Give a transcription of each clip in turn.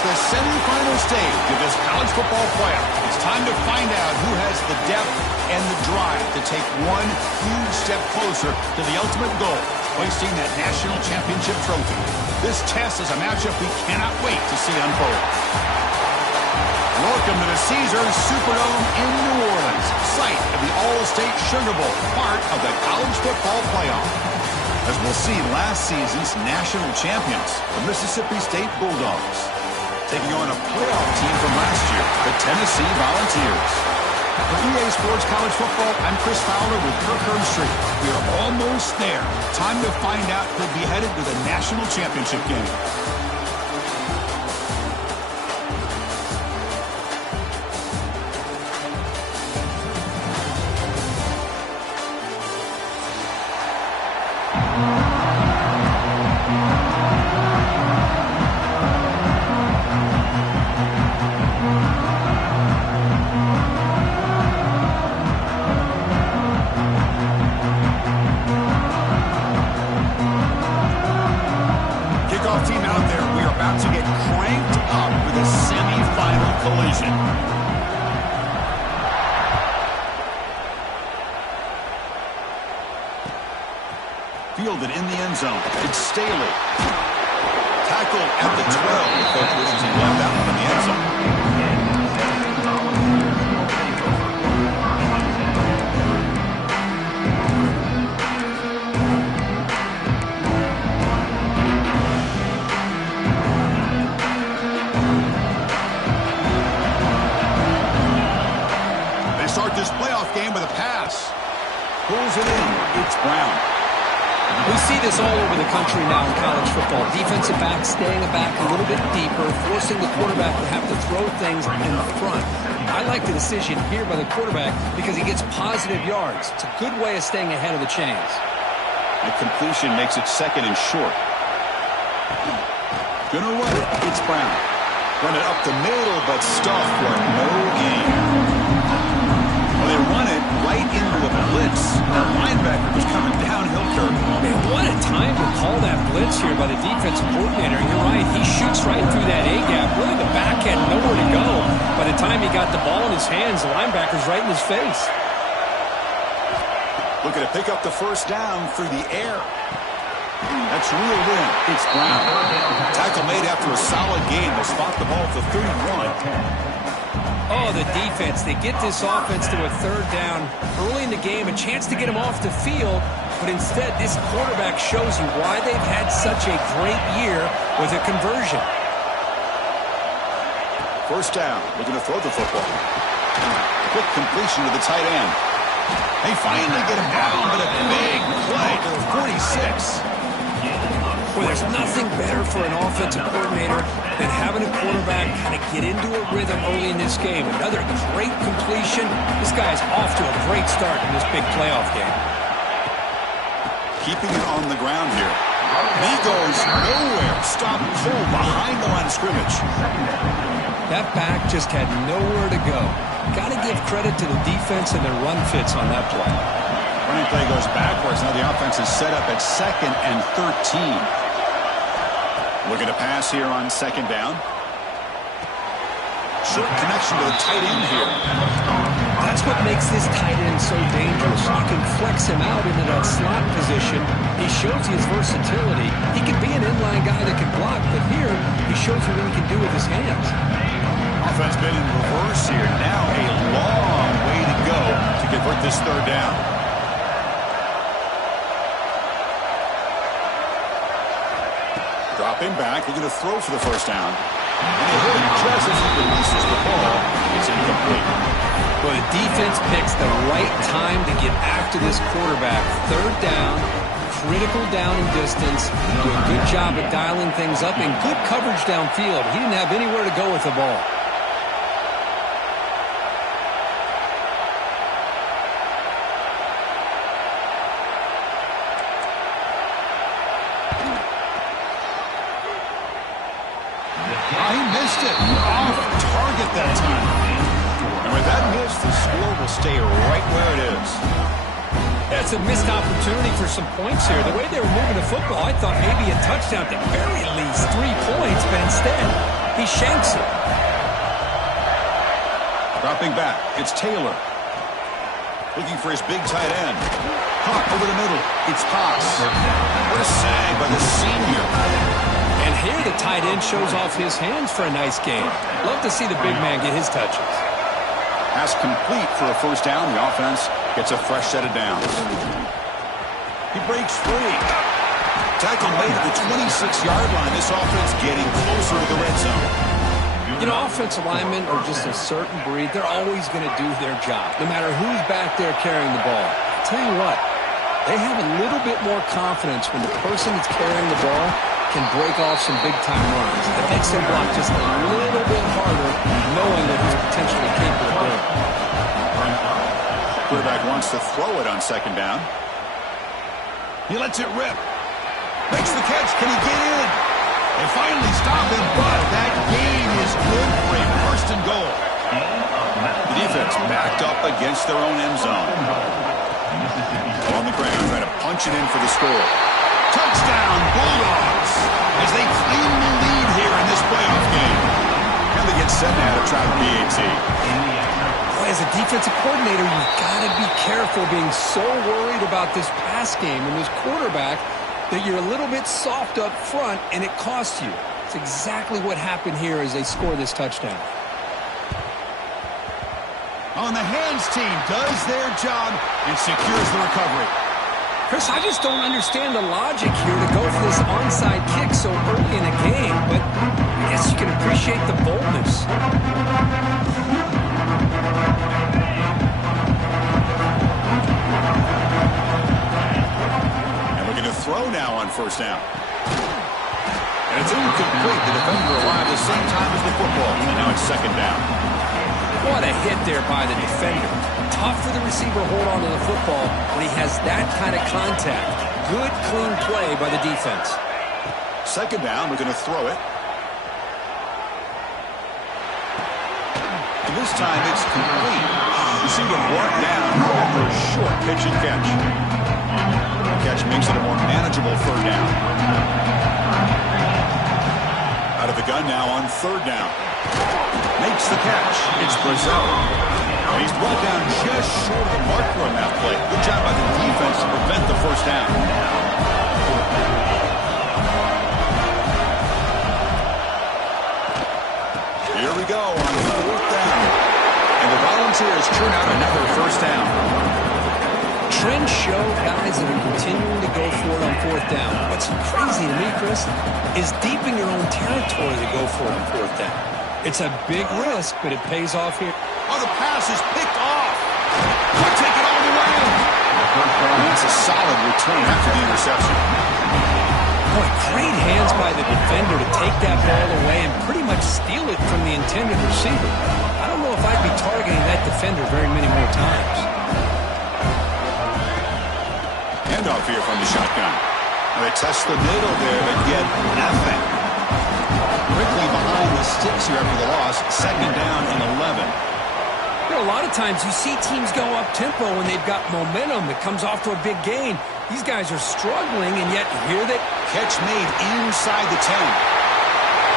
It's the semifinal stage of this college football playoff. It's time to find out who has the depth and the drive to take one huge step closer to the ultimate goal, hoisting that national championship trophy. This test is a matchup we cannot wait to see unfold. Welcome to the Caesars Superdome in New Orleans, site of the All-State Sugar Bowl, part of the college football playoff. As we'll see, last season's national champions, the Mississippi State Bulldogs, taking on a playoff team from last year, the Tennessee Volunteers. For EA Sports College Football, I'm Chris Fowler with Kirk Herbstreit. We are almost there. Time to find out who'll be headed to the national championship game. Team out there, we are about to get cranked up with a semi-final collision. Fielded in the end zone. It's Staley. Tackled at the 12. The coach wishes he left that one in the end zone. Start this playoff game with a pass. Pulls it in. It's Brown. We see this all over the country now in college football. Defensive backs staying back a little bit deeper, forcing the quarterback to have to throw things in the front. I like the decision here by the quarterback because he gets positive yards. It's a good way of staying ahead of the chains. The completion makes it second and short. Gonna run it. It's Brown. Run it up the middle, but stuffed for no gain. They run it right into a blitz. That linebacker was coming downhill, Kirk. Man, what a time to call that blitz here by the defensive coordinator. You're right. He shoots right through that A-gap. Really, the back had nowhere to go. By the time he got the ball in his hands, the linebacker's right in his face. Looking to pick up the first down through the air. That's reeled in. It's Brown. Tackle made after a solid gain. They'll spot the ball at the 31. Oh, the defense. They get this offense to a third down early in the game, a chance to get him off the field, but instead this quarterback shows you why they've had such a great year with a conversion. First down. Looking to throw the football. Quick completion to the tight end. They finally get him down, but a big play to the 46. Well, there's nothing better for an offensive coordinator than having a quarterback kind of get into a rhythm early in this game. Another great completion. This guy's off to a great start in this big playoff game. Keeping it on the ground here. He goes nowhere. Stop pull behind the line of scrimmage. That back just had nowhere to go. Got to give credit to the defense and their run fits on that play. Running play goes backwards. Now the offense is set up at 2nd and 13. Looking to pass here on second down. Short connection to the tight end here. That's what makes this tight end so dangerous. You can flex him out into that slot position. He shows his versatility. He can be an inline guy that can block, but here he shows you what he can do with his hands. Offense been in reverse here. Now a long way to go to convert this third down. Dropping back, looking to throw for the first down. And he hit him just as he releases the ball. It's incomplete. Well, the defense picks the right time to get after this quarterback. Third down, critical down and distance. Do a good job of dialing things up and good coverage downfield. He didn't have anywhere to go with the ball. He missed it. Off target that time. And with that miss, the score will stay right where it is. That's a missed opportunity for some points here. The way they were moving the football, I thought maybe a touchdown, at the very least 3 points, but instead he shanks it. Dropping back, it's Taylor. Looking for his big tight end. Caught over the middle. It's Haas. What a sag by the senior. And here the tight end shows off his hands for a nice game. Love to see the big man get his touches. Pass complete for a first down. The offense gets a fresh set of downs. He breaks free. Tackle made at the 26-yard line. This offense getting closer to the red zone. You know, offensive linemen are just a certain breed. They're always going to do their job, no matter who's back there carrying the ball. I'll tell you what, they have a little bit more confidence when the person that's carrying the ball can break off some big-time runs. It makes their block just a little bit harder, knowing that he's potentially capable of doing. Quarterback wants to throw it on second down. He lets it rip. Makes the catch. Can he get in? They finally stop him, but that gain is good for a first and goal. The defense backed up against their own end zone. On the ground, trying to punch it in for the score. Touchdown, Bulldogs, as they claim the lead here in this playoff game. And they get set now to try the PAT. Boy, as a defensive coordinator, you've got to be careful being so worried about this pass game and this quarterback that you're a little bit soft up front, and it costs you. It's exactly what happened here as they score this touchdown. On the hands team does their job and secures the recovery. Chris, I just don't understand the logic here to go for this onside kick so early in a game, but I guess you can appreciate the boldness. Throw now on first down. And it's incomplete. The defender arrived at the same time as the football. And now it's second down. What a hit there by the defender. Tough for the receiver to hold on to the football when he has that kind of contact. Good, clean play by the defense. Second down, we're going to throw it. And this time it's complete. You see him brought down after a short pitch and catch. Catch makes it a more manageable third down. Out of the gun now on third down. Makes the catch. It's Brazil. He's brought down just short of the marker on that play. Good job by the defense to prevent the first down. Here we go on fourth down. And the Volunteers churn out another first down. Trends show guys that are continuing to go for it on fourth down. What's crazy to me, Chris, is deep in your own territory to go for it on fourth down. It's a big risk, but it pays off here. Oh, the pass is picked off. Could take it all the way. And that's a solid return after the interception. Boy, great hands by the defender to take that ball away and pretty much steal it from the intended receiver. I don't know if I'd be targeting that defender very many more times. Handoff here from the shotgun. They test the middle there, but get nothing. Quickly behind the sticks here after the loss. Second down and 11. You know, a lot of times you see teams go up-tempo when they've got momentum that comes off to a big gain. These guys are struggling, and yet here they... Catch made inside the 10.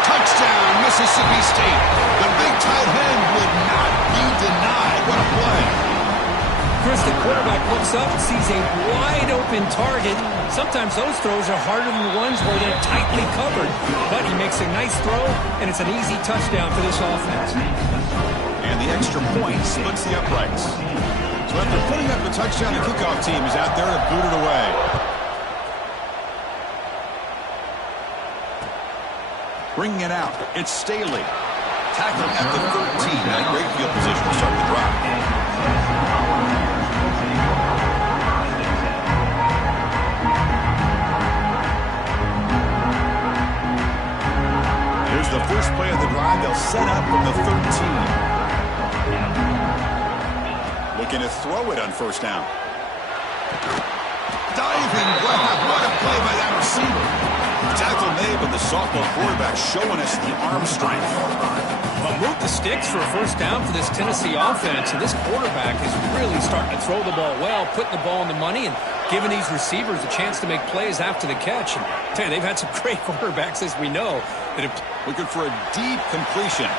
Touchdown, Mississippi State. The big tight end would not be denied. What a play. Chris, the quarterback looks up, sees a wide-open target. Sometimes those throws are harder than the ones where they're tightly covered. But he makes a nice throw, and it's an easy touchdown for this offense. And the extra point splits the uprights. So after putting up the touchdown, the kickoff team is out there to boot it away. Bringing it out, it's Staley. Tackled at the 13. Not a great field position to start the drive. The first play of the drive, they'll set up from the 13. Looking to throw it on first down. Diving grab, what a play by that receiver. Tackle made, but the sophomore quarterback showing us the arm strength. Well, move the sticks for a first down for this Tennessee offense, and this quarterback is really starting to throw the ball well, putting the ball in the money, and giving these receivers a chance to make plays after the catch. And man, they've had some great quarterbacks, as we know. Looking for a deep completion.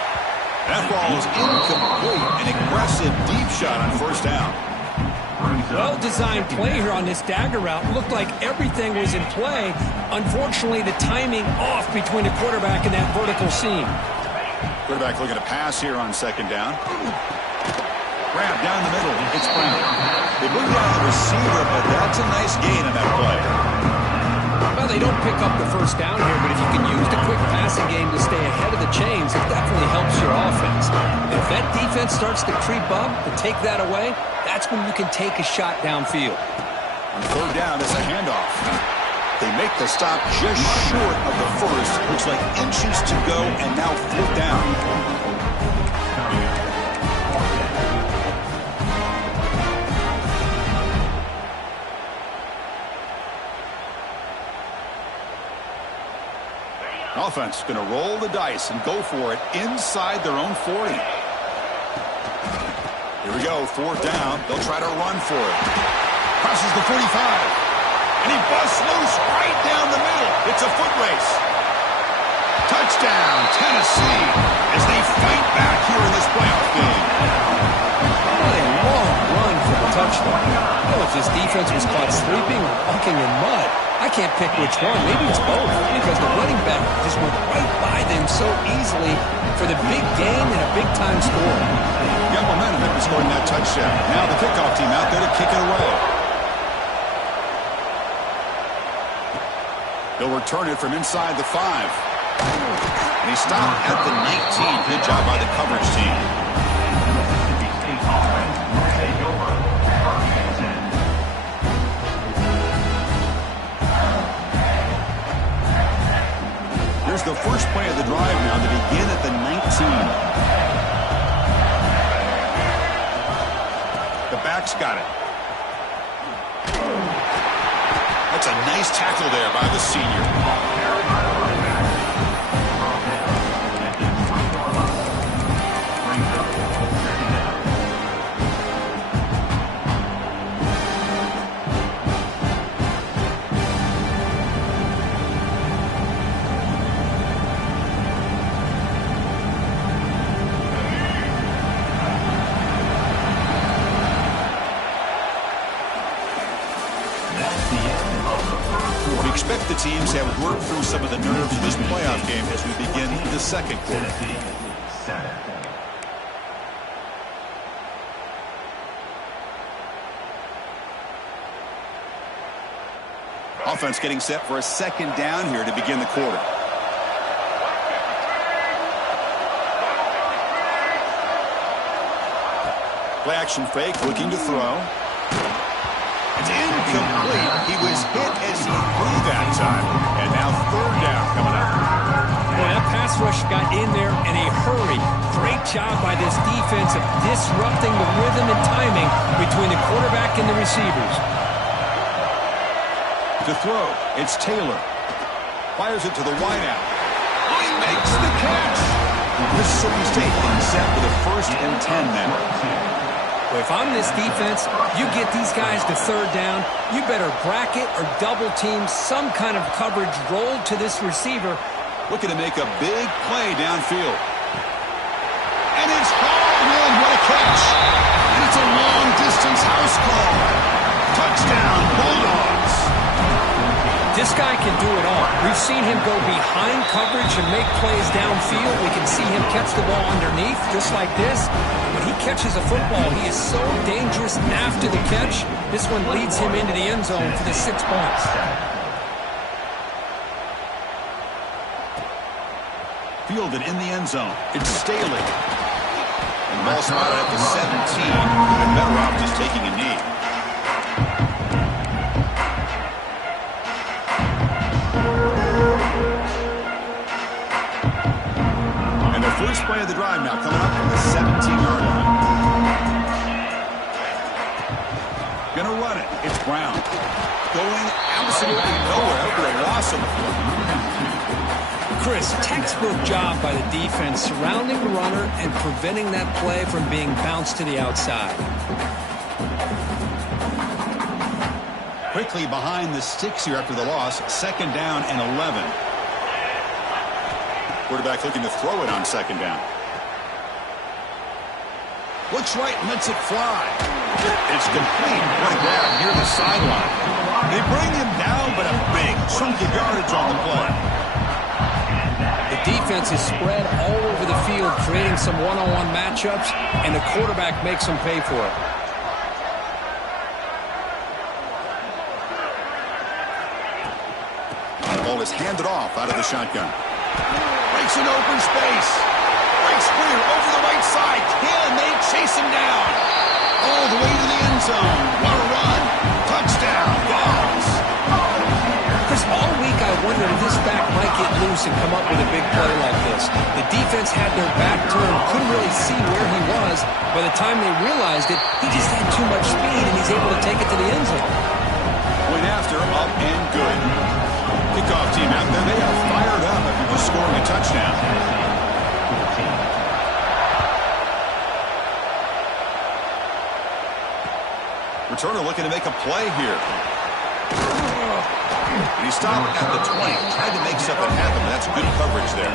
That ball is incomplete. An aggressive deep shot on first down. Well-designed play here on this dagger route. Looked like everything was in play. Unfortunately, the timing off between the quarterback and that vertical seam. Quarterback looking to pass here on second down. Grab down the middle. It's Brown. They moved down the receiver, but that's a nice gain on that play. Well, they don't pick up the first down here, but if you can use the quick passing game to stay ahead of the chains, it definitely helps your offense. If that defense starts to creep up and take that away, that's when you can take a shot downfield. On third down, it's a handoff. They make the stop just short of the first. Looks like inches to go, and now fourth down. Offense going to roll the dice and go for it inside their own 40. Here we go, fourth down. They'll try to run for it. Crosses the 45. And he busts loose right down the middle. It's a foot race. Touchdown, Tennessee, as they fight back here in this playoff game. What a long run for the touchdown. Well, if this defense was caught sleeping or walking in mud, I can't pick which one. Maybe it's both, because the running back just went right by them so easily for the big gain and a big-time score. Got momentum after scoring that touchdown. Now the kickoff team out there to kick it away. They'll return it from inside the 5. And he stopped at the 19. Good job by the coverage team. Here's the first play of the drive now to begin at the 19. The back's got it. That's a nice tackle there by the senior. We expect the teams have worked through some of the nerves of this playoff game as we begin the second quarter. Offense getting set for a second down here to begin the quarter. Play action fake, looking to throw. It's incomplete. He was hit as he threw that time. And now third down coming up. Well, that pass rush got in there in a hurry. Great job by this defense of disrupting the rhythm and timing between the quarterback and the receivers. To throw, it's Taylor. Fires it to the wideout. He makes the catch. Mississippi State being set with a 1st and 10 now. If I'm this defense, you get these guys to third down, you better bracket or double team some kind of coverage roll to this receiver. Looking to make a big play downfield. And it's hauled in. What a catch. And it's a long-distance house call. Touchdown, Bulldogs. This guy can do it all. We've seen him go behind coverage and make plays downfield. We can see him catch the ball underneath, just like this. When he catches a football, he is so dangerous after the catch. This one leads him into the end zone for the 6 points. Fielded in the end zone. It's Staley. And the ball spotted at the 17. And better off just taking a knee. First play of the drive now coming up from the 17-yard line. Gonna run it. It's Brown. Going absolutely nowhere for a loss on the field. Chris, textbook job by the defense surrounding the runner and preventing that play from being bounced to the outside. Quickly behind the sticks here after the loss. 2nd down and 11. Quarterback looking to throw it on 2nd down. Looks right and lets it fly. It's complete. What a grab near the sideline. They bring him down, but a big chunk of yardage on the play. The defense is spread all over the field, creating some one-on-one matchups, and the quarterback makes them pay for it. Ball is handed off out of the shotgun. Breaks an open space. Breaks clear over the right side. Can they chase him down? All the way to the end zone. What a run. Touchdown. Balls. Chris, all week I wondered if this back might get loose and come up with a big play like this. The defense had their back turned, couldn't really see where he was. By the time they realized it, he just had too much speed, and he's able to take it to the end zone. Point after, up and good. Kickoff team out there, they are fired up after just scoring a touchdown. Returner looking to make a play here. And he stopped at the 20, tried to make something happen, but that's good coverage there.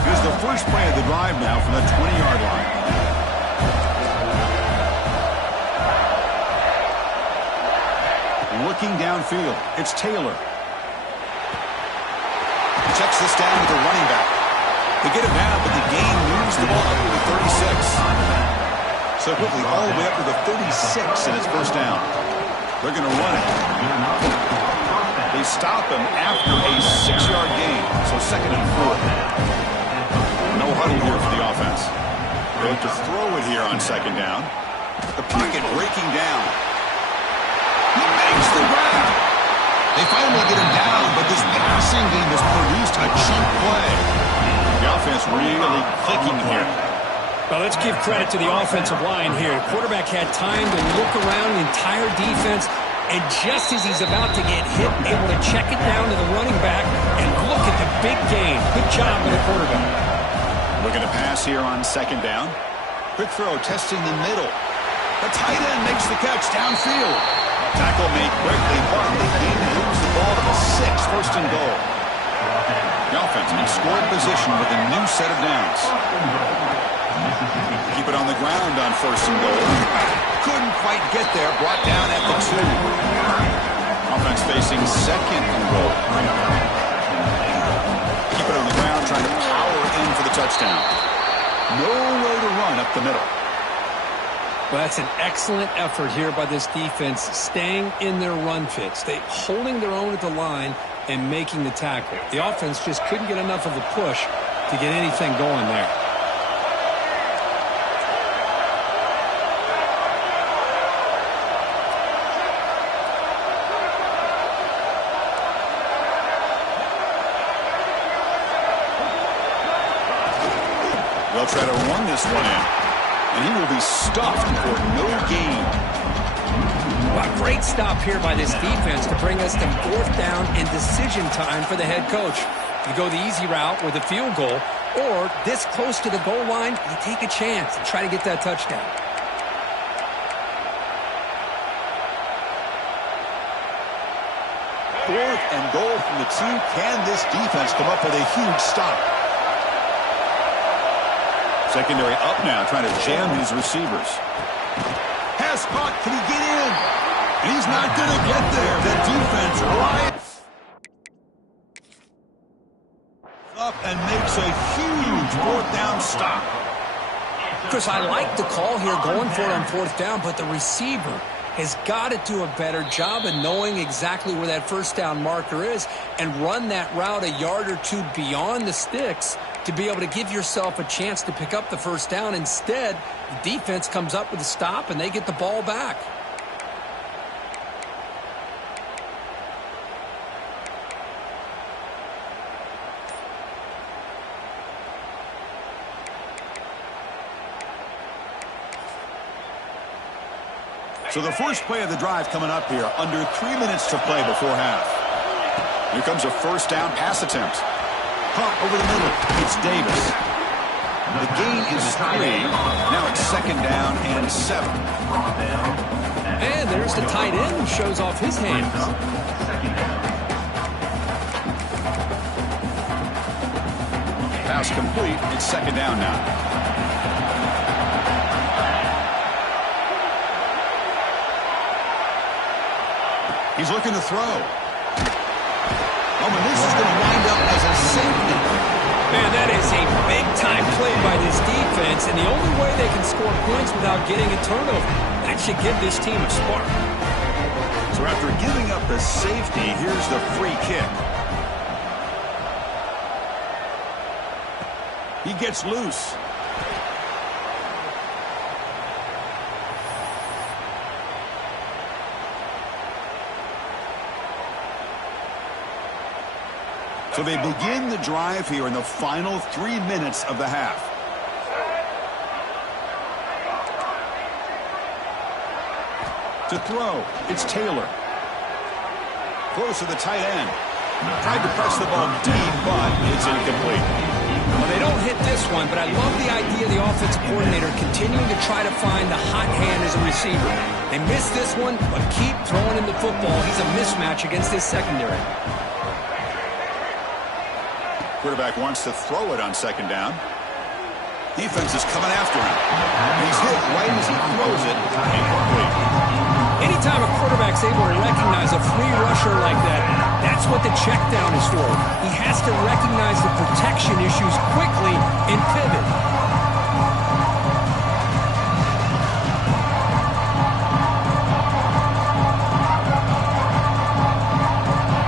Here's the first play of the drive now from the 20-yard line. Looking downfield, it's Taylor. Checks this down with the running back. They get it down, but the gain moves the ball up to the 36. So quickly, all the way up to the 36, and it's first down. They're going to run it. They stop him after a 6-yard gain, so 2nd and 4. No huddle here for the offense. They look to throw it here on 2nd down. The pocket breaking down. He makes the grab. They finally get him down, but this passing game has produced a chunk play. The offense really clicking here. Well, let's give credit to the offensive line here. The quarterback had time to look around the entire defense, and just as he's about to get hit, able to check it down to the running back, and look at the big gain. Good job by the quarterback. Looking to pass here on 2nd down. Quick throw, testing the middle. The tight end makes the catch downfield. Tackle made quickly. Barkley came and moves the ball to the 6, 1st and goal. The offense in scoring position with a new set of downs. Keep it on the ground on 1st and goal. Couldn't quite get there. Brought down at the 2. Offense facing 2nd and goal. Keep it on the ground, trying to power in for the touchdown. Nowhere to run up the middle. Well, that's an excellent effort here by this defense, staying in their run fits. They holding their own at the line and making the tackle. The offense just couldn't get enough of a push to get anything going there. They'll try to run this one in, and he will be stuffed for no gain. Well, a great stop here by this defense to bring us to 4th down and decision time for the head coach. You go the easy route with a field goal, or this close to the goal line, you take a chance and try to get that touchdown. 4th and goal from the 2. Can this defense come up with a huge stop? Secondary up now, trying to jam these receivers. Has caught, can he get in? And he's not going to get there. The defense riots up and makes a huge 4th down stop. Chris, I like the call here going for it on 4th down, but the receiver has got to do a better job of knowing exactly where that 1st down marker is and run that route a yard or 2 beyond the sticks to be able to give yourself a chance to pick up the 1st down. Instead, the defense comes up with a stop and they get the ball back. So the first play of the drive coming up here, under 3 minutes to play before half. Here comes a first down pass attempt. Pump over the middle. It's Davis. The gain is 3. Now it's second down and 7. And there's the tight end who shows off his hands. Pass complete. It's second down now. He's looking to throw. Oh, and this is going to wind up as a safety. Man, that is a big-time play by this defense, and the only way they can score points without getting a turnover. That should give this team a spark. So after giving up the safety, here's the free kick. He gets loose. So they begin the drive here in the final 3 minutes of the half. To throw, it's Taylor. Close to the tight end. Tried to press the ball deep, but it's incomplete. Well, they don't hit this one, but I love the idea of the offensive coordinator continuing to try to find the hot hand as a receiver. They missed this one, but keep throwing him the football. He's a mismatch against this secondary. Quarterback wants to throw it on second down. Defense is coming after him. He's hit right as he throws it. Incomplete. Anytime a quarterback's able to recognize a free rusher like that, that's what the check down is for. He has to recognize the protection issues quickly and pivot.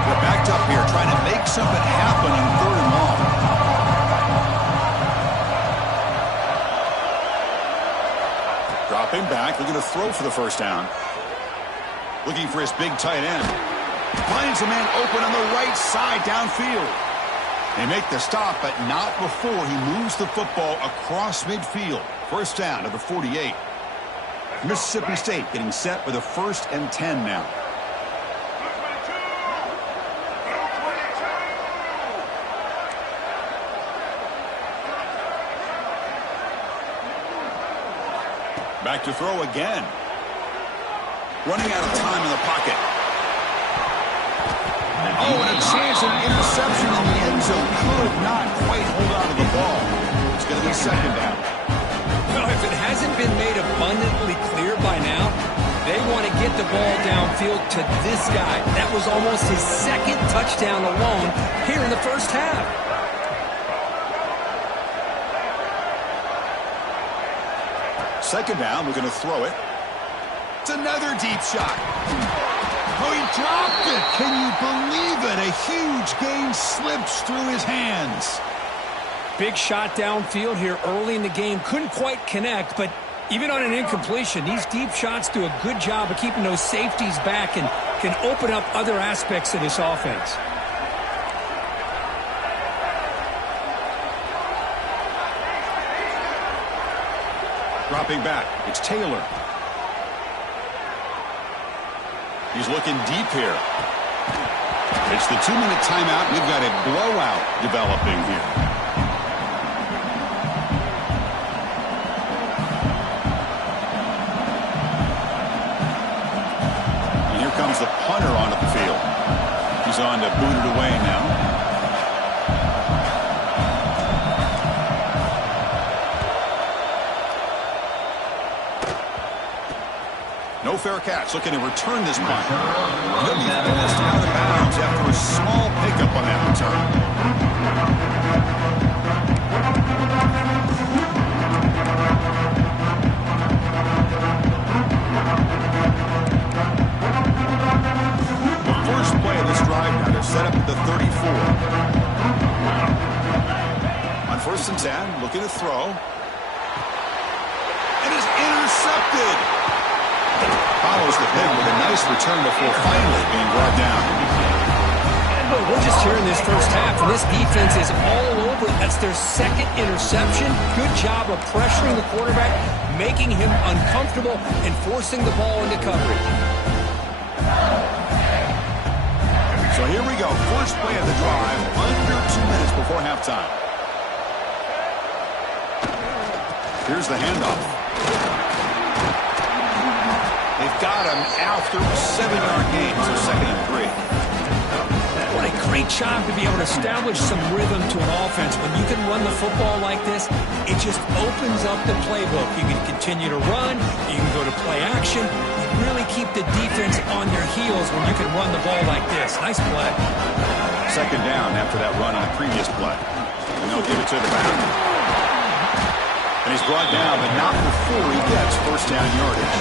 They're backed up here trying to make something happen on third and long. Dropping back, looking to throw for the first down. Looking for his big tight end. Finds a man open on the right side downfield. They make the stop, but not before he moves the football across midfield. First down to the 48. Mississippi State getting set with a 1st and 10 now. Back to throw again. Running out of time in the pocket. Oh, and a chance of interception in the end zone. Could not quite hold on to the ball. It's going to be second down. Well, if it hasn't been made abundantly clear by now, they want to get the ball downfield to this guy. That was almost his second touchdown alone here in the first half. Second down, we're going to throw it. It's another deep shot. Oh, he dropped it. Can you believe it? A huge gain slips through his hands. Big shot downfield here early in the game. Couldn't quite connect, but even on an incompletion, these deep shots do a good job of keeping those safeties back and can open up other aspects of this offense. Dropping back, it's Taylor. He's looking deep here. It's the 2-minute timeout. We've got a blowout developing here. And here comes the punter onto the field. He's on to boot it away now. No fair catch. Looking to return this punt. He'll be forced out of bounds after a small pickup on that return. The first play of this drive now, they're set up at the 34. On 1st and 10, looking to throw. It is intercepted. Follows the pick with a nice return before finally being brought down. Well, we're just here in this first half, and this defense is all over. That's their second interception. Good job of pressuring the quarterback, making him uncomfortable and forcing the ball into coverage. So here we go. First play of the drive, under 2 minutes before halftime. Here's the handoff. They've got him after a 7-yard gain, so 2nd and 3. What a great job to be able to establish some rhythm to an offense. When you can run the football like this, it just opens up the playbook. You can continue to run. You can go to play action. You really keep the defense on their heels when you can run the ball like this. Nice play. 2nd down after that run on the previous play. And they'll give it to the back. And he's brought down, but not before he gets first down yardage.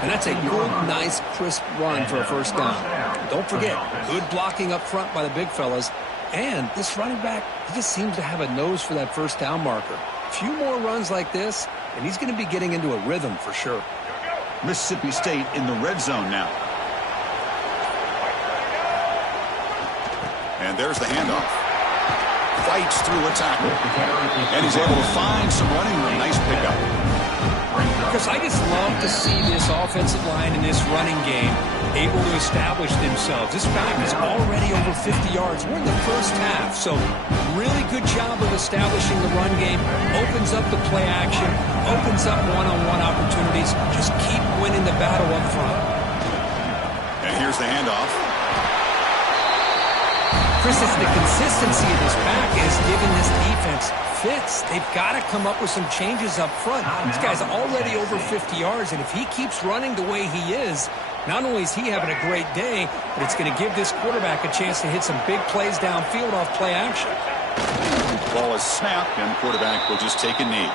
And that's a good, nice, crisp run for a first down. Don't forget, good blocking up front by the big fellas. And this running back, he just seems to have a nose for that first down marker. A few more runs like this, and he's going to be getting into a rhythm for sure. Mississippi State in the red zone now. And there's the handoff. Fights through a tackle. And he's able to find some running room. Nice pickup. Because I just love to see this offensive line in this running game able to establish themselves. This back is already over 50 yards. We're in the first half, so really good job of establishing the run game. Opens up the play action, opens up one-on-one opportunities. Just keep winning the battle up front. And here's the handoff. Chris, it's the consistency of this back is giving this defense fits. They've got to come up with some changes up front. This guy's already over 50 yards, and if he keeps running the way he is, not only is he having a great day, but it's going to give this quarterback a chance to hit some big plays downfield off play action. Ball is snapped, and the quarterback will just take a knee.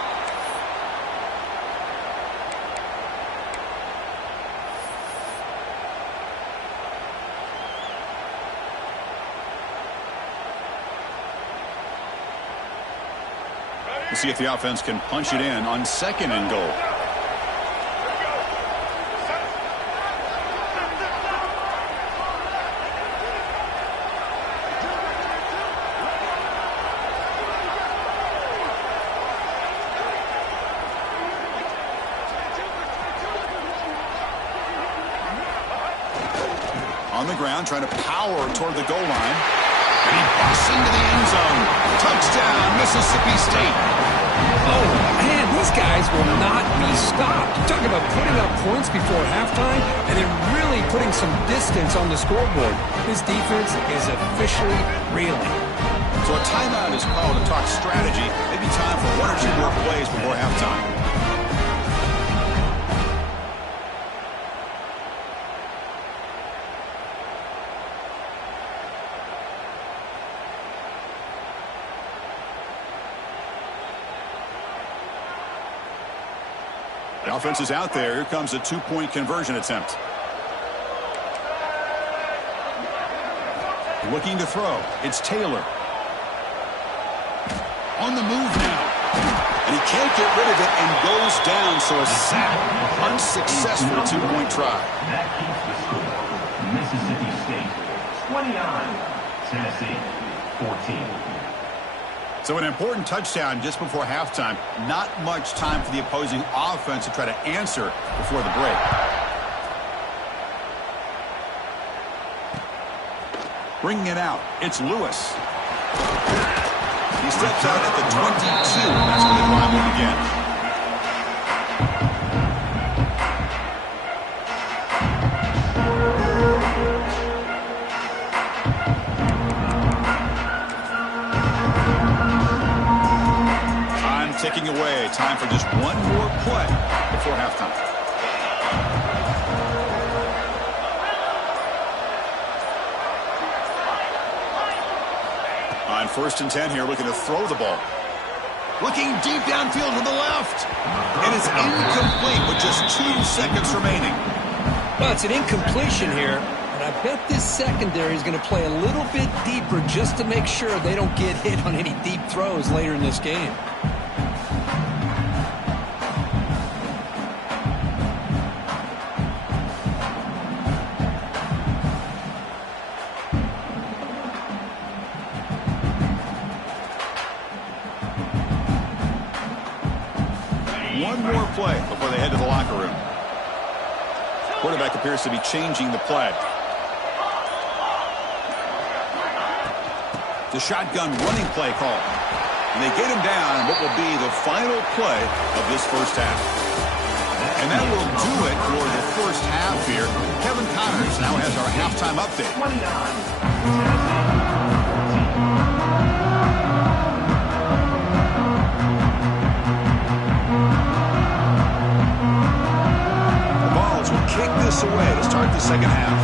We'll see if the offense can punch it in on 2nd and goal. On the ground, trying to power toward the goal line. And he busts into the end zone. Touchdown, Mississippi State. Oh, man, these guys will not be stopped. You're talking about putting up points before halftime and then really putting some distance on the scoreboard. This defense is officially reeling. So a timeout is called to talk strategy. Maybe time for 1 or 2 more plays before halftime. The offense is out there. Here comes a 2-point conversion attempt. Looking to throw. It's Taylor. On the move now. And he can't get rid of it and goes down. So a sack. Unsuccessful 2-point try. That keeps the score. Mississippi State 29. Tennessee 14. So an important touchdown just before halftime. Not much time for the opposing offense to try to answer before the break. Bringing it out, it's Lewis. He steps out at the 22. That's where the drive will begin. Ticking away. Time for just one more play before halftime. On 1st and 10 here, looking to throw the ball. Looking deep downfield to the left. It is incomplete with just 2 seconds remaining. Well, it's an incompletion here, but I bet this secondary is going to play a little bit deeper just to make sure they don't get hit on any deep throws later in this game. one more play before they head to the locker room. Quarterback appears to be changing the play. The shotgun running play call. And they get him down in what will be the final play of this first half. And that will do it for the first half here. Kevin Connors now has our halftime update. The Vols will kick this away to start the second half.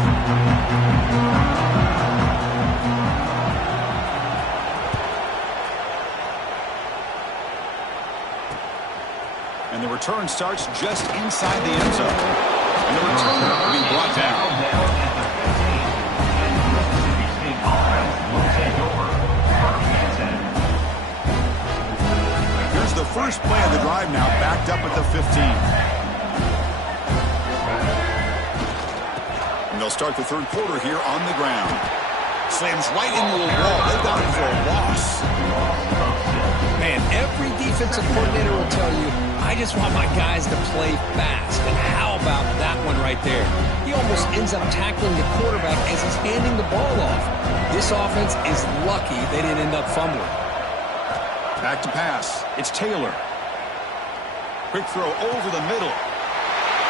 And the return starts just inside the end zone. And the returner being brought down. Here's the first play of the drive now, backed up at the 15. And they'll start the third quarter here on the ground. Slams right into the wall. They've got it for a loss. Man, every defensive coordinator will tell you, I just want my guys to play fast. And how about that one right there? He almost ends up tackling the quarterback as he's handing the ball off. This offense is lucky they didn't end up fumbling. Back to pass. It's Taylor. Quick throw over the middle.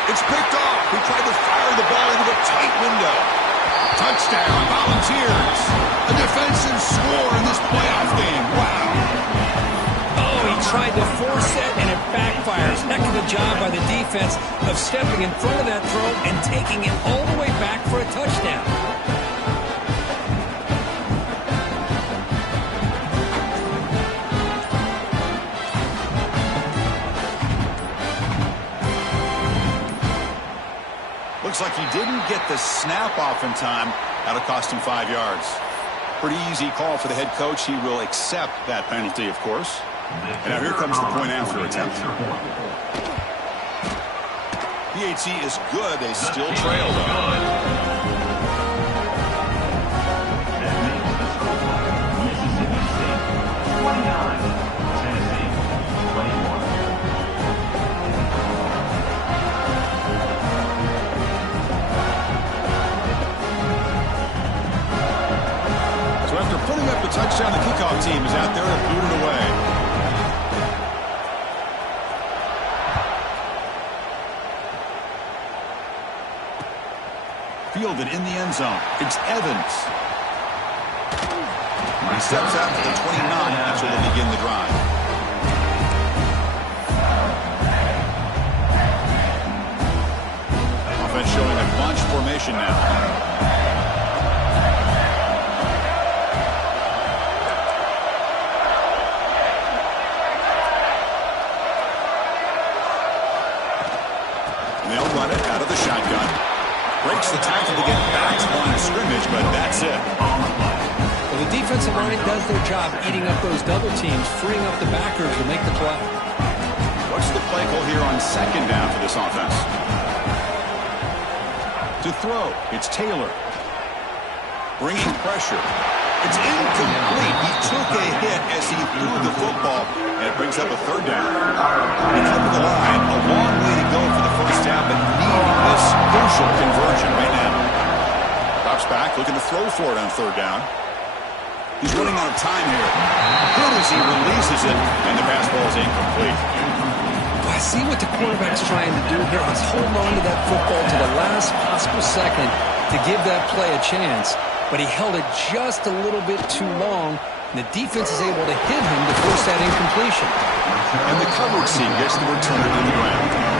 It's picked off. He tried to fire the ball into a tight window. Touchdown, Volunteers. A defensive score in this playoff game. Wow. Tried to force it, and it backfires. Heck of a job by the defense of stepping in front of that throw and taking it all the way back for a touchdown. Looks like he didn't get the snap off in time. That'll cost him 5 yards. Pretty easy call for the head coach. He will accept that penalty, of course. And now here comes the point after attempt. PAT is good. They still trail, though. That makes the score Mississippi State 29, Tennessee 21. So after putting up the touchdown, the kickoff team is out there to boot it away. Fielded in the end zone. It's Evans. He steps out to the 29. That's where they begin the drive. Offense showing a bunch formation now. And they'll run it out of the shotgun. Breaks the tackle to get back to the line of scrimmage, but that's it. Well, the defensive line does their job eating up those double teams, freeing up the backers to make the play. What's the play call here on second down for this offense? To throw, it's Taylor. Bringing pressure. It's incomplete. He took a hit as he threw the football, and it brings up a third down. He come to the line, a long way to go for the first down, but needing this crucial conversion right now. Drops back, looking to throw for it on third down. He's running out of time here. Good as he releases it, and the pass ball is incomplete. I see what the quarterback's trying to do here. He's holding on to that football to the last possible second to give that play a chance. But he held it just a little bit too long, and the defense is able to hit him to force that incompletion. And the coverage team gets the return to the ground.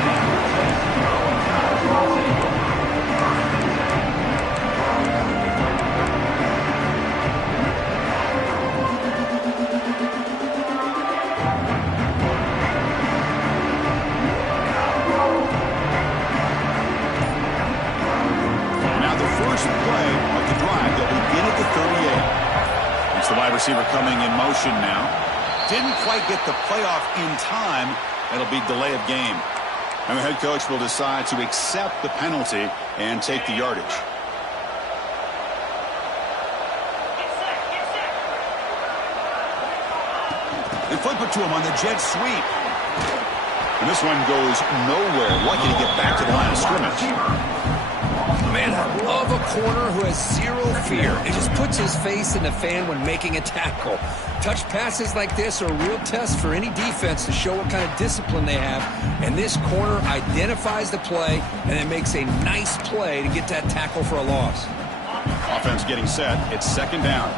Receiver coming in motion now. Didn't quite get the playoff in time. It'll be delay of game. And the head coach will decide to accept the penalty and take the yardage. They flip it to him on the jet sweep. And this one goes nowhere. Lucky to get back to the line of scrimmage. Man, I love a corner who has zero fear. It just puts his face in the fan when making a tackle. Touch passes like this are a real test for any defense to show what kind of discipline they have. And this corner identifies the play and then makes a nice play to get that tackle for a loss. Offense getting set. It's second down.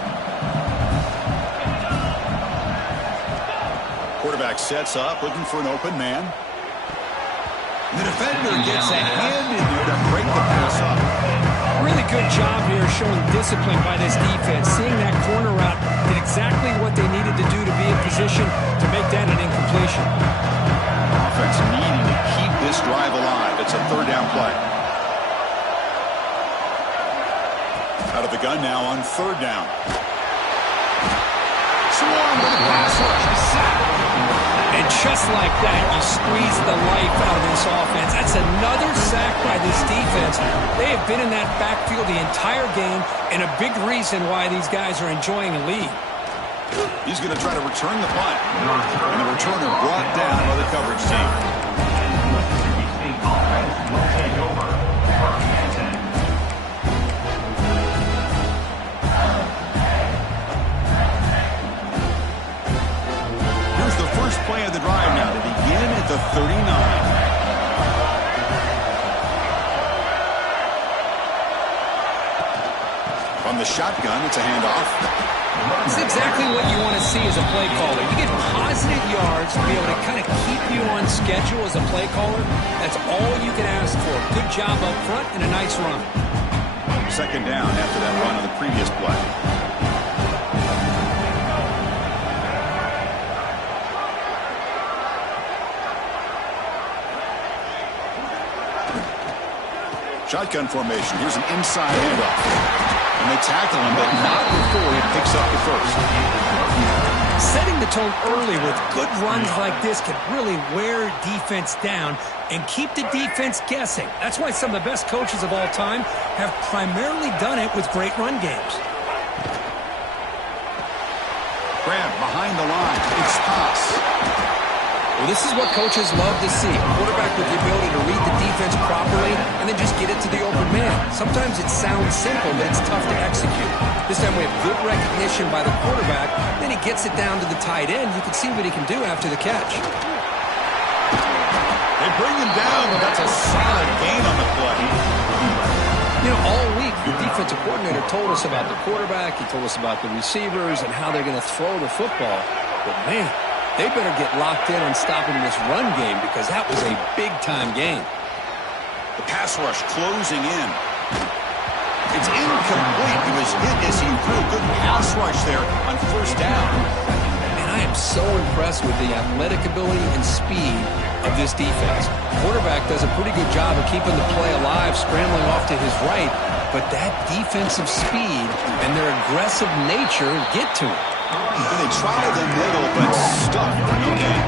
Quarterback sets up, looking for an open man. The defender gets a hand in there to break the pass up. Really good job here showing discipline by this defense. Seeing that corner route did exactly what they needed to do to be in position to make that an incompletion. Offense needing to keep this drive alive. It's a third down play. Out of the gun now on third down. Swarm with a pass rush. And just like that, you squeeze the life out of this offense. That's another sack by this defense. They have been in that backfield the entire game, and a big reason why these guys are enjoying a lead. He's going to try to return the punt. And the returner brought down by the coverage team. Mississippi State offense will take over. First and 10. Here's the first play of the drive now to begin at the 39. From the shotgun, it's a handoff. This is exactly what you want to see as a play caller. You get positive yards to be able to kind of keep you on schedule as a play caller. That's all you can ask for. Good job up front and a nice run. Second down after that run on the previous play. Shotgun formation. Here's an inside handoff. And they tackle him, but not before he picks up the first. Setting the tone early with good runs like this can really wear defense down and keep the defense guessing. That's why some of the best coaches of all time have primarily done it with great run games. Grab behind the line. It's Haas. Well, this is what coaches love to see. A quarterback with the ability to read the defense properly and then just get it to the open man. Sometimes it sounds simple, but it's tough to execute. This time we have good recognition by the quarterback. Then he gets it down to the tight end. You can see what he can do after the catch. They bring him down, but that's a solid gain on the play. You know, all week, the defensive coordinator told us about the quarterback. He told us about the receivers and how they're going to throw the football. But, man, they better get locked in on stopping this run game because that was a big-time game. The pass rush closing in. It's incomplete. He was hit as he threw a good pass rush there on first down. And I am so impressed with the athletic ability and speed of this defense. Quarterback does a pretty good job of keeping the play alive, scrambling off to his right, but that defensive speed and their aggressive nature get to him. And they tried the middle, but stuck for no gain.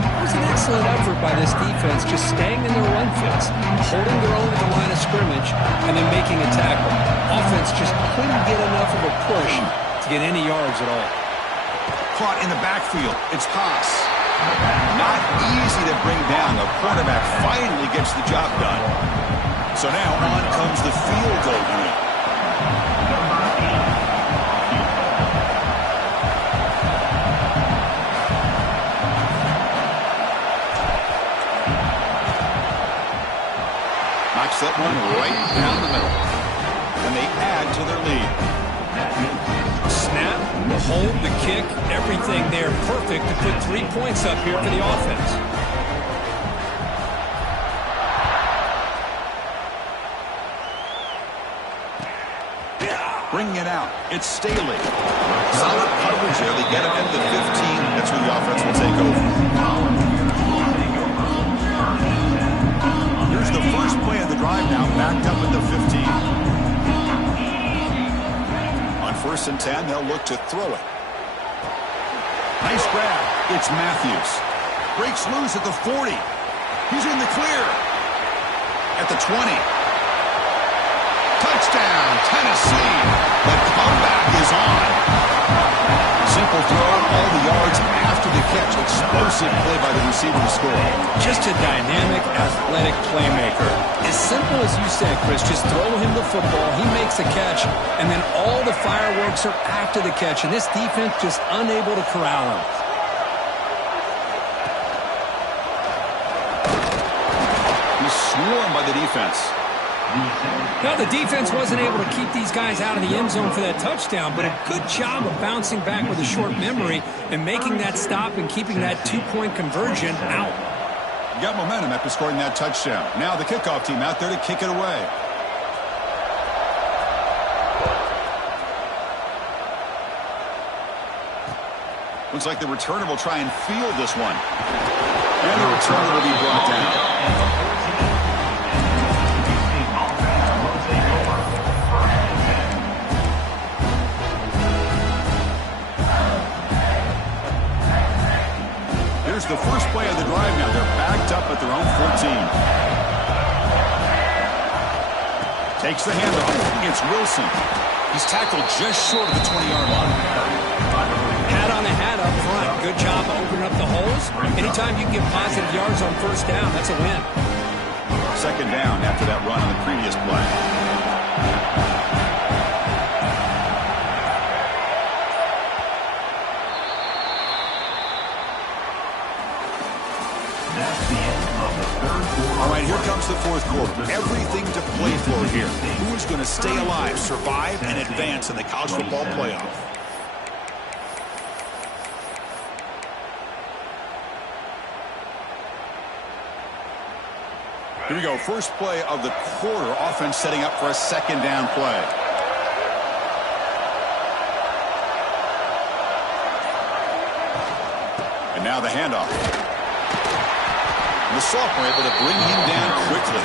It was an excellent effort by this defense, just staying in their run fits, holding their own at the line of scrimmage, and then making a tackle. Offense just couldn't get enough of a push to get any yards at all. Caught in the backfield. It's Haas. Not easy to bring down. The quarterback finally gets the job done. So now on comes the field goal unit. Knocks that one right down the middle. And they add to their lead. Snap, the hold, the kick, everything there perfect to put 3 points up here for the offense. Bringing it out. It's Staley. Solid coverage there. They get him at the 15. That's where the offense will take over. Here's the first play of the drive now, backed up at the 15. On 1st and 10, they'll look to throw it. Nice grab. It's Matthews. Breaks loose at the 40. He's in the clear. At the 20. Touchdown, Tennessee. The comeback is on. Simple throw, all the yards after the catch. explosive play by the receiver to score. Just a dynamic, athletic playmaker. As simple as you said, Chris, just throw him the football, he makes the catch, and then all the fireworks are after the catch, and this defense just unable to corral him. He's swarmed by the defense. Now, the defense wasn't able to keep these guys out of the end zone for that touchdown, but a good job of bouncing back with a short memory and making that stop and keeping that two-point conversion out. You got momentum after scoring that touchdown. Now the kickoff team out there to kick it away. Looks like the returner will try and field this one. And the returner will be brought down. The first play of the drive now. They're backed up at their own 14. Takes the handoff. It's Wilson. He's tackled just short of the 20-yard line. Hat on a hat up front. Good job opening up the holes. Anytime you get positive yards on first down, that's a win. Second down after that run on the previous play. All right, here comes the fourth quarter. Everything to play for here. Who's going to stay alive, survive, and advance in the college football playoff? Here we go. First play of the quarter. Offense setting up for a second down play. And now the handoff. The sophomore able to bring him down quickly.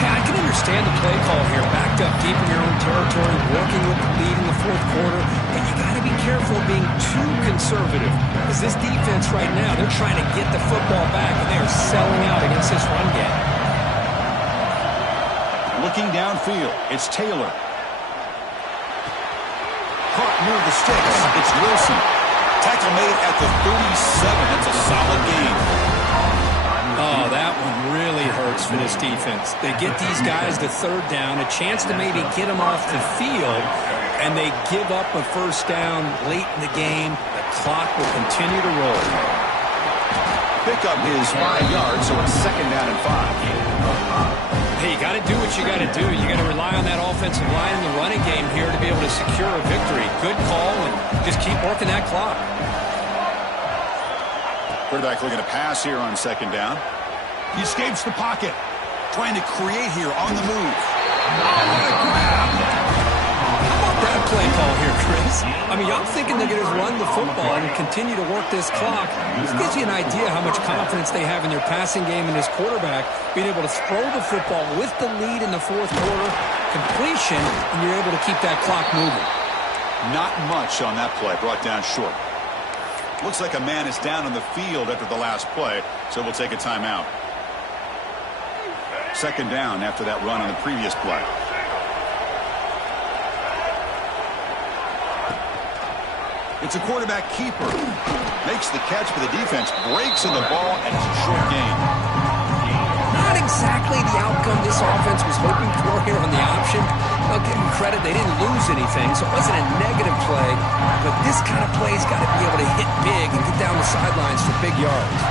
Hey, I can understand the play call here. Backed up deep in your own territory, working with the lead in the fourth quarter. But you got to be careful being too conservative. Because this defense right now, they're trying to get the football back, and they are selling out against this run game. Looking downfield, it's Taylor. Caught near the sticks. It's Wilson. Tackle made at the 37. That's a solid gain. Oh, that one really hurts for this defense. They get these guys to third down, a chance to maybe get them off the field, and they give up a first down late in the game. The clock will continue to roll. Pickup is 5 yards, so it's second down and 5. Hey, you got to do what you got to do. You got to rely on that offensive line in the running game here to be able to secure a victory. Good call, and just keep working that clock. Quarterback looking to pass here on second down. He escapes the pocket. Trying to create here on the move. Oh, what a grab! How about that play call here, Chris? I mean, I'm thinking they're going to run the football and continue to work this clock. This gives you an idea how much confidence they have in their passing game and this quarterback being able to throw the football with the lead in the fourth quarter, completion, and you're able to keep that clock moving. Not much on that play, brought down short. Looks like a man is down on the field after the last play, so we'll take a timeout. Second down after that run on the previous play. It's a quarterback keeper. Makes the catch, but the defense breaks in the ball, and it's a short gain. Not exactly the outcome this offense was hoping for here on the option. I'll give them credit, they didn't lose anything, so it wasn't a negative play, but this kind of play's got to be able to hit big and get down the sidelines for big yards.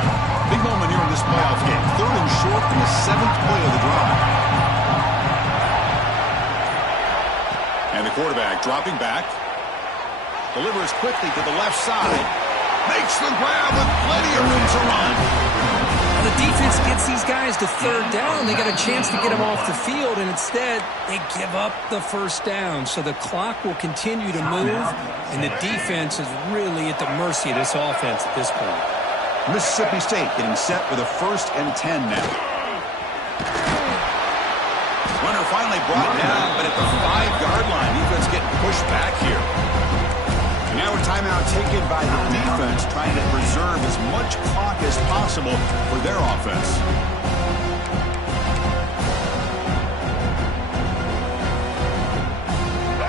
Big moment here in this playoff game. Third and short in the 7th play of the drive. And the quarterback dropping back. Delivers quickly to the left side. Makes the grab with plenty of room to run. The defense gets these guys to third down. They got a chance to get them off the field, and instead they give up the first down. So the clock will continue to move, and the defense is really at the mercy of this offense at this point. Mississippi State getting set with a 1st and 10 now. Runner finally brought down, but at the 5-yard line, defense getting pushed back here. Now a timeout taken by the defense, trying to preserve as much clock as possible for their offense.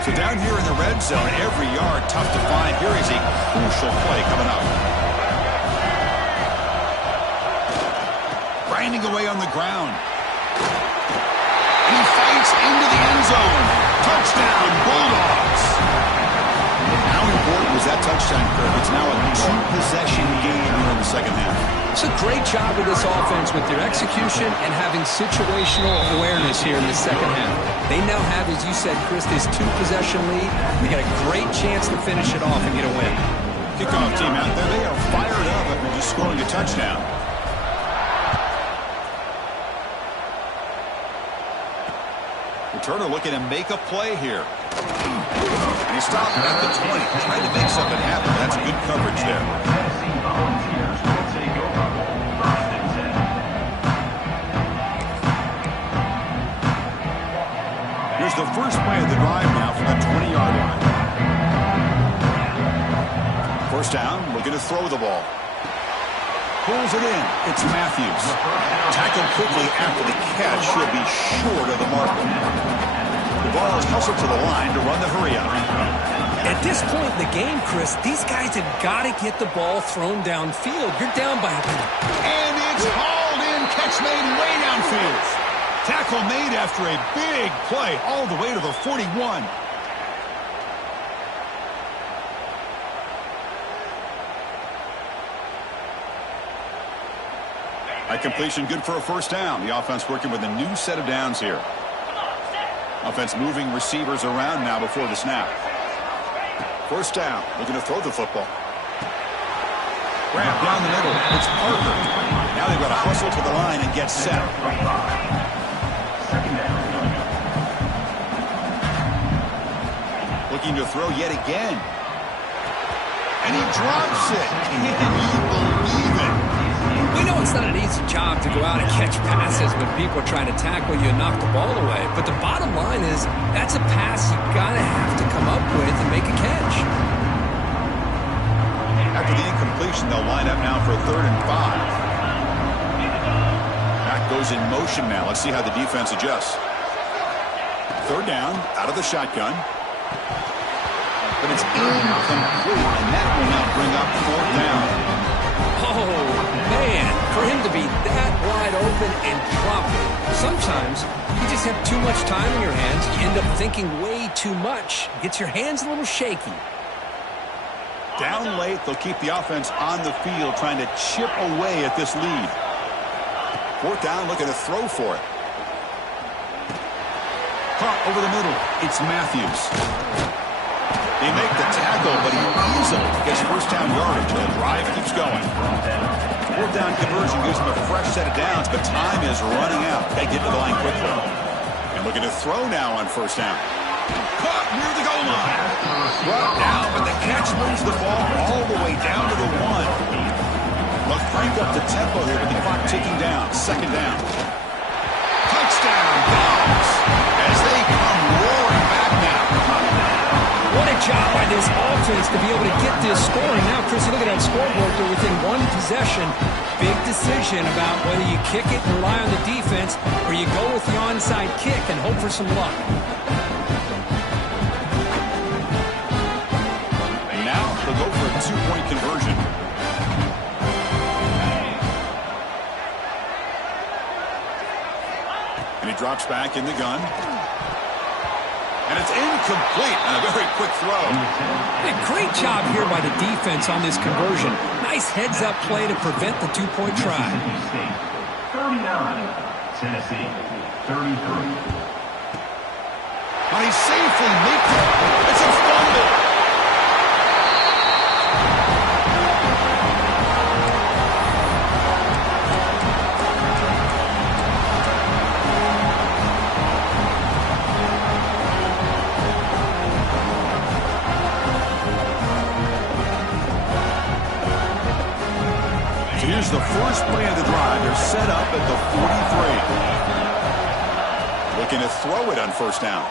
So down here in the red zone, every yard tough to find. Here is a crucial play coming up. grinding away on the ground. And he fights into the end zone. Touchdown, Bulldogs. How important was that touchdown, Kirk? It's now a two-possession game here in the second half. It's a great job with this offense with their execution and having situational awareness here in the second half. They now have, as you said, Chris, this two-possession lead. They got a great chance to finish it off and get a win. Kickoff team out there, they are fired up after just scoring a touchdown. Returner looking to make a play here. And he stopped at the 20, trying to make something happen. That's good coverage there. Tennessee Volunteers will take over. First and 10. Here's the first play of the drive now from the 20-yard line. First down, looking to throw the ball. Pulls it in. It's Matthews. Tackled quickly after the catch. He'll be short of the marker. The ball is hustled to the line to run the hurry up. At this point in the game, Chris, these guys have got to get the ball thrown downfield. You're down by a minute. And it's hauled in. Catch made way downfield. Tackle made after a big play all the way to the 41. That completion good for a first down. The offense working with a new set of downs here. Offense moving receivers around now before the snap. First down. Looking to throw the football. Grab down the middle. It's Parker. Now they've got to hustle to the line and get set. Looking to throw yet again. And he drops it. Can you believe it? We know it's not an easy job to go out and catch passes when people are trying to tackle you and knock the ball away. But the bottom line is that's a pass you got to have to come up with and make a catch. After the incompletion, they'll line up now for a 3rd and 5. Back goes in motion now. Let's see how the defense adjusts. 3rd down, out of the shotgun. But it's incomplete, and that will now bring up 4th down. Oh, man, for him to be that wide open and drop it. Sometimes you just have too much time in your hands. You end up thinking way too much. Gets your hands a little shaky. Down late, they'll keep the offense on the field trying to chip away at this lead. 4th down, looking to throw for it. Caught over the middle. It's Matthews. They make the tackle, but he easily gets first down yardage. The drive keeps going. 4th down conversion gives them a fresh set of downs, but time is running out. They get to the line quickly. And looking to throw now on first down. Caught near the goal line. Brought down, but the catch moves the ball all the way down to the 1. They'll crank up the tempo here with the clock ticking down. 2nd down. Touchdown, Dogs, as they come roaring back now. What a job by this offense to be able to get this scoring. Now, Chris, you look at that scoreboard, they're within 1 possession. Big decision about whether you kick it and rely on the defense or you go with the onside kick and hope for some luck. And now they'll go for a 2-point conversion. And he drops back in the gun. And it's incomplete on a very quick throw. A great job here by the defense on this conversion. Nice heads-up play to prevent the 2-point try. 39, Tennessee 33. But he safely makes it. It's a fumble. Here's the first play of the drive. They're set up at the 43. Looking to throw it on first down.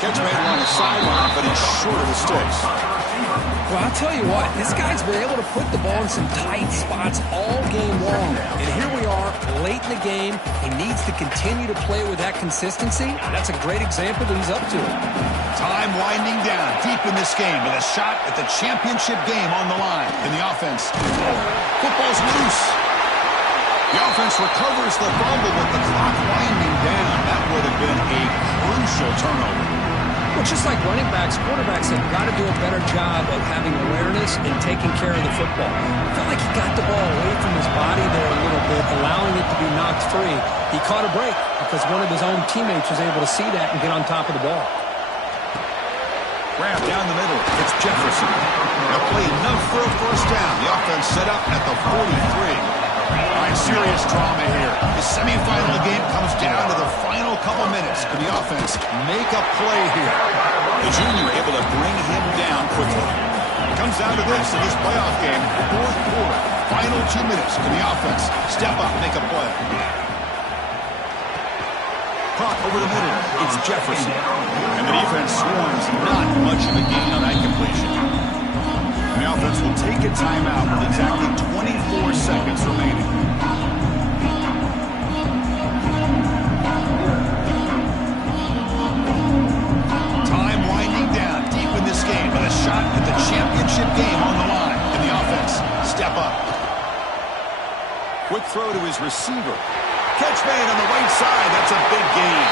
Catch made along the sideline, but he's short of the sticks. Well, I'll tell you what, this guy's been able to put the ball in some tight spots all game long. And here we are, late in the game. He needs to continue to play with that consistency. That's a great example that he's up to. Time winding down deep in this game with a shot at the championship game on the line. In the offense, football's loose. The offense recovers the fumble with the clock winding down. That would have been a crucial turnover. Well, just like running backs, quarterbacks have got to do a better job of having awareness and taking care of the football. I felt like he got the ball away from his body there a little bit, allowing it to be knocked free. He caught a break because one of his own teammates was able to see that and get on top of the ball. Grab down the middle. It's Jefferson. They'll play enough for a first down. The offense set up at the 43. All right, serious drama here. The semifinal game comes down to the final couple minutes. Can the offense make a play here? The junior able to bring him down quickly. It comes down to this in this playoff game. Fourth quarter, final 2 minutes. Can the offense step up, make a play? Clock over the middle. It's Jefferson. And the defense swarms not much of a gain on that completion. And the offense will take a timeout with exactly 24 seconds remaining. Time winding down deep in this game with a shot at the championship game on the line. And the offense step up. Quick throw to his receiver. Catch made on the right side. That's a big gain.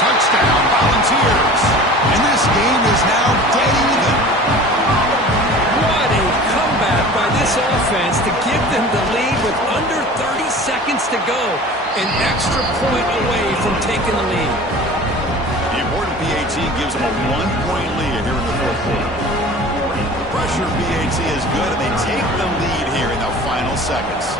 Touchdown, Volunteers. And this game is now dead even. What a comeback by this offense to give them the lead with under 30 seconds to go. An extra point away from taking the lead. The important PAT gives them a 1-point lead here in the fourth quarter. Pressure PAT is good, and they take the lead here in the final seconds.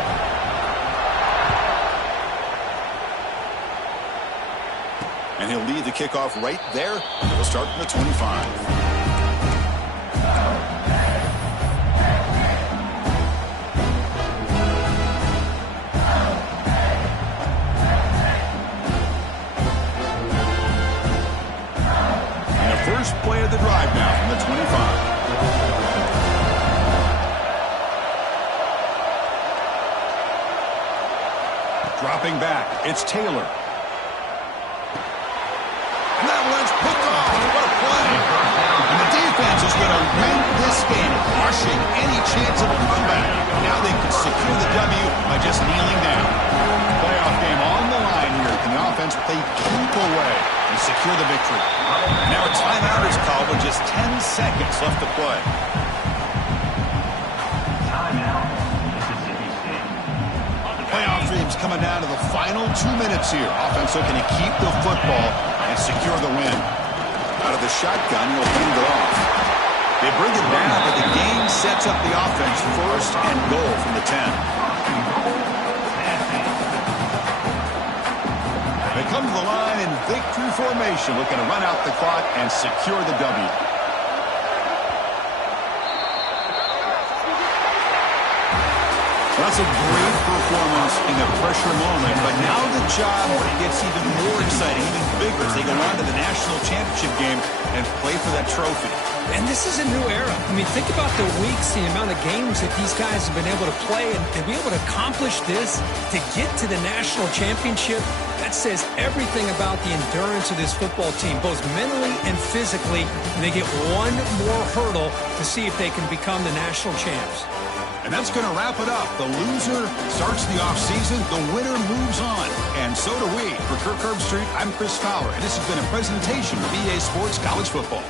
And he'll lead the kickoff right there. It'll start from the 25. First play of the drive now from the 25. Dropping back, it's Taylor. And that one's picked off. What a play. And the defense is going to win this game, crushing any chance of a comeback. Now they can secure the W by just kneeling down. Playoff game on the line here. And the offense, they keep away and secure the victory. Now a timeout is called with just 10 seconds left to play. Timeout, Mississippi State. Playoff dreams coming down to the final 2 minutes here. Offense looking to keep the football and secure the win. Out of the shotgun, he'll hand it off. They bring it down, but the game sets up the offense first and goal from the 10. They come to the line in victory formation, looking to run out the clock and secure the W. That's a great performance in a pressure moment, but now the job gets even more exciting, even bigger as they go on to the national championship game and play for that trophy. And this is a new era. I mean, think about the weeks, the amount of games that these guys have been able to play, and to be able to accomplish this, to get to the national championship, that says everything about the endurance of this football team, both mentally and physically. And they get one more hurdle to see if they can become the national champs. And that's going to wrap it up. The loser starts the offseason. The winner moves on. And so do we. For Kirk Herbstreit, I'm Chris Fowler, and this has been a presentation of EA Sports College Football.